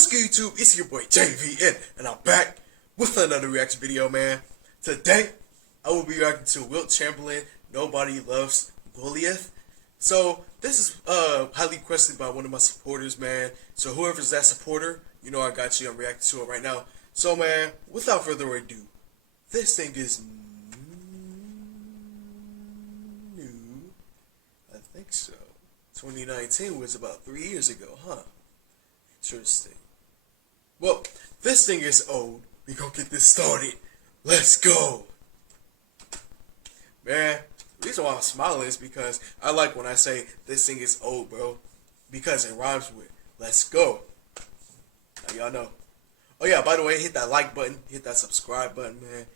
What's good, YouTube? It's your boy JVN, and I'm back with another reaction video, man. Today, I will be reacting to Wilt Chamberlain, Nobody Loves Goliath. So, this is highly requested by one of my supporters, man. So, whoever's that supporter, you know I got you. I'm reacting to it right now. So, man, without further ado, this thing is new. I think so. 2019 was about 3 years ago, huh? Interesting. Well, this thing is old. We gonna get this started. Let's go. Man, the reason why I'm smiling is because I like when I say this thing is old, bro. Because it rhymes with let's go. Now y'all know. Oh yeah, by the way, hit that like button, hit that subscribe button, man.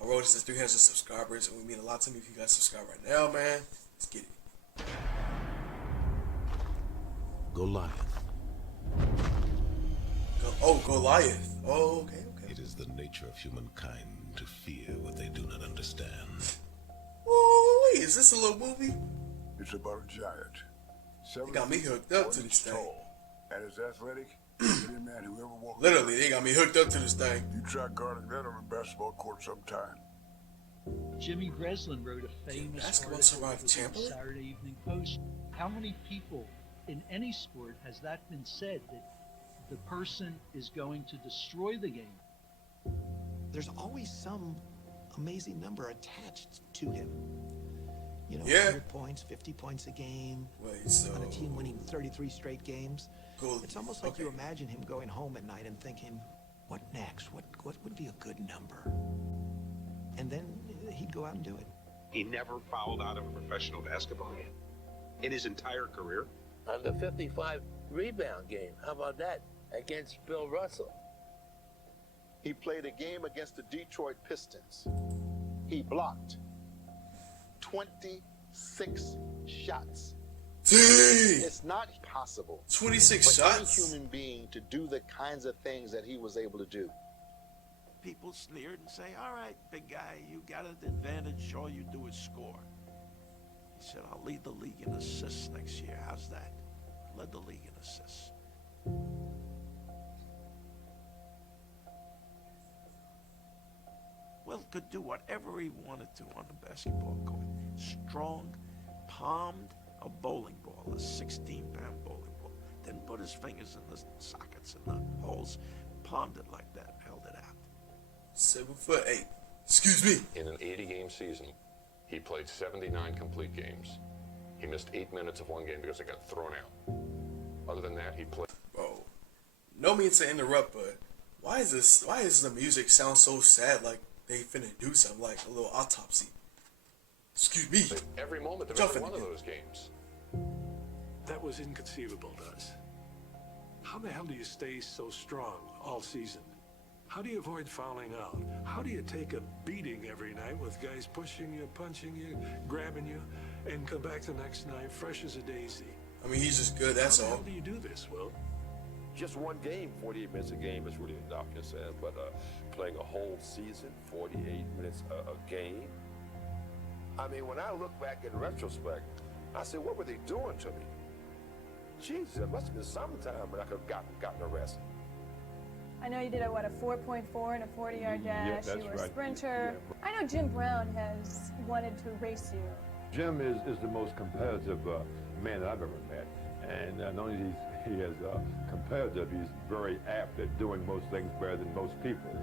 My road is to 300 subscribers, and we mean a lot to me if you guys subscribe right now, man. Let's get it. Goliath. Goliath. Oh, okay. It is the nature of humankind to fear what they do not understand. Oh, wait, is this a little movie? It's about a giant. They got me hooked up to this thing. Tall and as athletic as any man who ever walked. Literally, they got me hooked up to this thing. You try guarding that on a basketball court sometime. Jimmy Breslin wrote a famous Basketball article survived for the Chamberlain? Saturday Evening Post. How many people in any sport has that been said that the person is going to destroy the game? There's always some amazing number attached to him. You know, Yeah. 100 points, 50 points a game. Wait, so on a team winning 33 straight games. Cool. It's almost like Okay. you imagine him going home at night and thinking, what next? What would be a good number? And then he'd go out and do it. He never fouled out of a professional basketball game in his entire career. On the 55 rebound game. How about that? Against Bill Russell. He played a game against the Detroit Pistons. He blocked 26 shots. dang, It's not possible 26 for any shots. human being to do the kinds of things that he was able to do. People sneered and say, all right, big guy, you got an advantage. All you do is score. He said, I'll lead the league in assists next year. How's that? Led the league in assists. Wilt could do whatever he wanted to on the basketball court. Strong, palmed a bowling ball, a 16-pound bowling ball. Then put his fingers in the sockets and the holes, palmed it like that, held it out. 7'8". Excuse me. In an 80-game season, he played 79 complete games. He missed 8 minutes of one game because it got thrown out. Other than that, he played. Bro, no means to interrupt, but why is the music sound so sad, like they finna do something, like a little autopsy? Excuse me. Every moment of Jumping every one of again. those games. That was inconceivable to us. How the hell do you stay so strong all season? How do you avoid fouling out? How do you take a beating every night with guys pushing you, punching you, grabbing you, and come back the next night fresh as a daisy? I mean, he's just good, that's How the all. hell do you do this, Will? Just one game, 48 minutes a game is really enough, you said, but playing a whole season, 48 minutes a game. I mean, when I look back in retrospect, I said, what were they doing to me? Jesus, it must have been sometime when I could have gotten arrested. I know you did a 4.4 and a 40-yard dash. that's You were a right. sprinter. Yeah. I know Jim Brown has wanted to race you. Jim is the most competitive man that I've ever met. And not only is he is competitive, he's very apt at doing most things better than most people.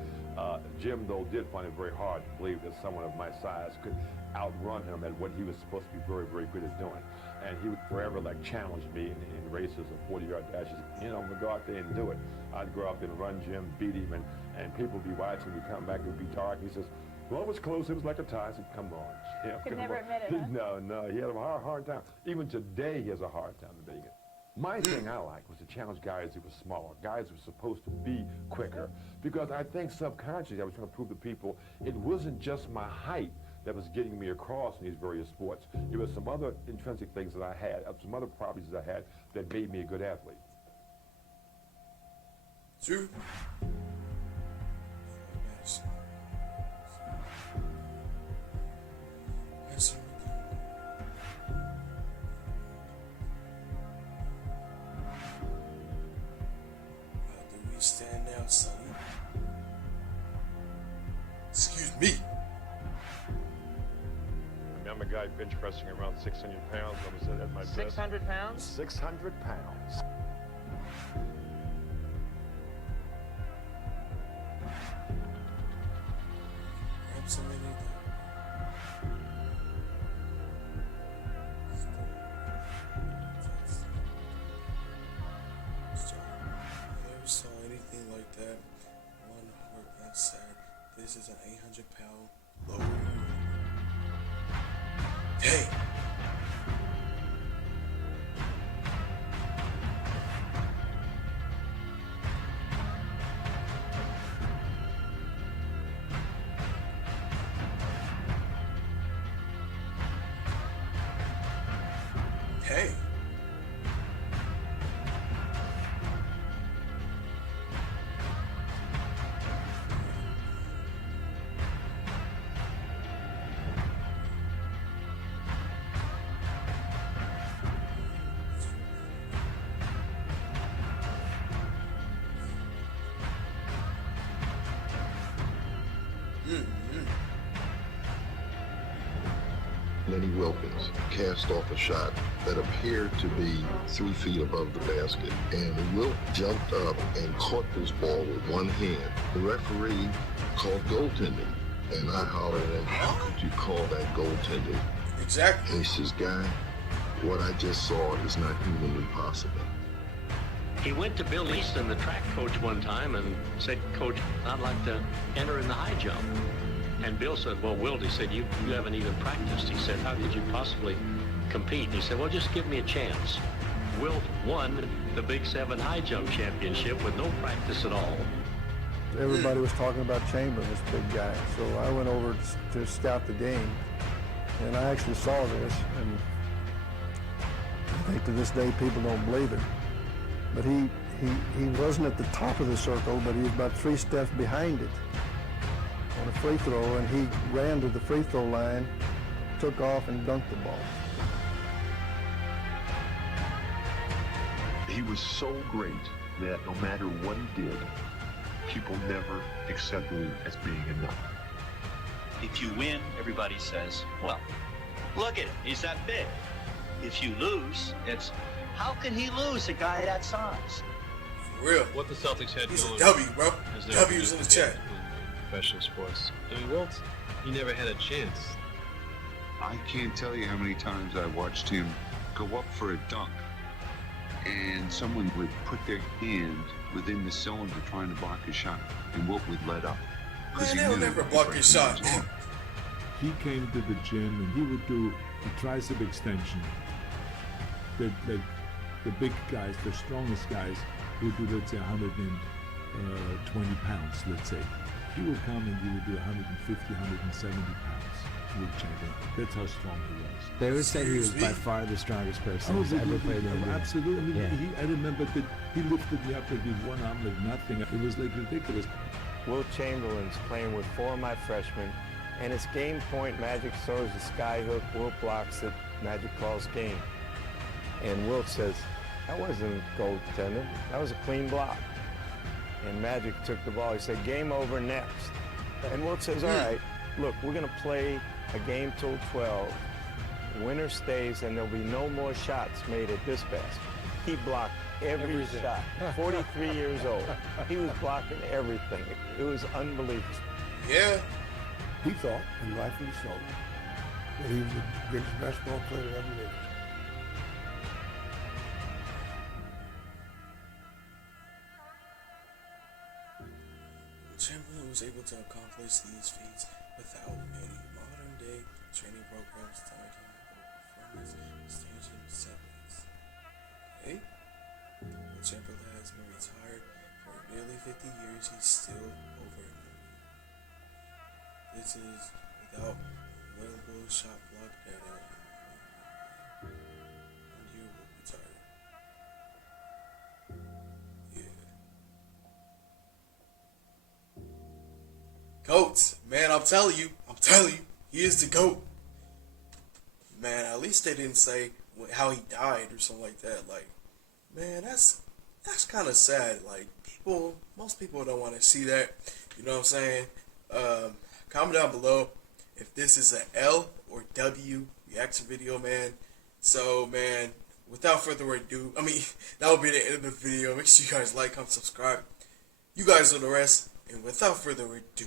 Jim, though, did find it very hard to believe that someone of my size could outrun him at what he was supposed to be very, very good at doing. And he would forever challenge me in races of 40-yard dashes. You know, we'd go out there and do it. I'd go out there and run Jim, beat him, and people would be watching. We'd come back, it would be dark. He says, well, it was close. It was like a tie. I said, come on, Jim. Could come never on. admit it, huh? No, he had a hard time. Even today, he has a hard time admitting it. My thing I like was to challenge guys who were smaller, guys who were supposed to be quicker, because I think subconsciously I was trying to prove to people it wasn't just my height that was getting me across in these various sports. It was some other intrinsic things that I had, some other properties that I had that made me a good athlete. True. understand now, Sonny? Excuse me. I mean, I'm a guy bench pressing around 600 pounds. I was at my best. 600 pounds? 600 pounds. Absolutely. Never saw anything like that. One heart said, "This is an 800-pound lower." Hey. Hey. Lenny Wilkins cast off a shot that appeared to be 3 feet above the basket, and Wilt jumped up and caught this ball with one hand. The referee called goaltending, and I hollered at him, "How could you call that goaltending?" Exactly. And he says, "Guy, what I just saw is not humanly possible." He went to Bill Easton, the track coach, one time and said, "Coach, I'd like to enter in the high jump." And Bill said, "Well, Wilt," he said, you haven't even practiced." He said, "How could you possibly compete?" And he said, "Well, just give me a chance." Wilt won the Big 7 high jump championship with no practice at all. Everybody was talking about Chamberlain, this big guy. So I went over to scout the game, and I actually saw this, and I think to this day people don't believe it. But he wasn't at the top of the circle, but he was about 3 steps behind it on a free throw, and he ran to the free throw line, took off, and dunked the ball. He was so great that no matter what he did, people never accepted him as being enough. If you win, everybody says, "Well, look at him, he's that big." If you lose, it's, "How can he lose a guy that size?" For real. What the Celtics had He's going. a W, bro. as they W's in the chat. Professional sports. I mean, Wilt, he never had a chance. I can't tell you how many times I watched him go up for a dunk, and someone would put their hand within the cylinder trying to block his shot, and Wilt would let up. Man, they'll never block his shot. He came to the gym and he would do a tricep extension. The big guys, the strongest guys, would do, let's say, 120 pounds, let's say. He would come and he would do 150, 170 pounds. Wilt Chamberlain. That's how strong he was. They always said he was by far the strongest person who's ever played in the game. Absolutely. I mean, Yeah. I remember that he lifted me up with one arm like nothing. It was like ridiculous. Wilt Chamberlain's playing with 4 of my freshmen, and it's game point. Magic throws the sky hook. Wilt blocks it. Magic calls game. And Wilt says, "That wasn't goaltending. That was a clean block." And Magic took the ball. He said, "Game over, next." And Wilt says, "All right, look, we're going to play a game till 12. Winner stays, and there'll be no more shots made at this basket." He blocked every shot. 43 years old. He was blocking everything. It was unbelievable. Yeah. He thought, and rightfully so, that he was the greatest basketball player ever lived. Chamberlain was able to accomplish these feats without any modern-day training programs tied to performance staging settings. Okay? Wilt Chamberlain has been retired for nearly 50 years. He's still over 90. This is without winnable shot block data. And you will retire. Goats, man, I'm telling you, he is the GOAT. Man, at least they didn't say how he died or something like that. Like, man, that's that's kind of sad. Like, most people don't want to see that. You know what I'm saying? Comment down below if this is a L or W reaction video, man. So, man, without further ado, that will be the end of the video. Make sure you guys like, comment, subscribe. You guys know the rest. And without further ado,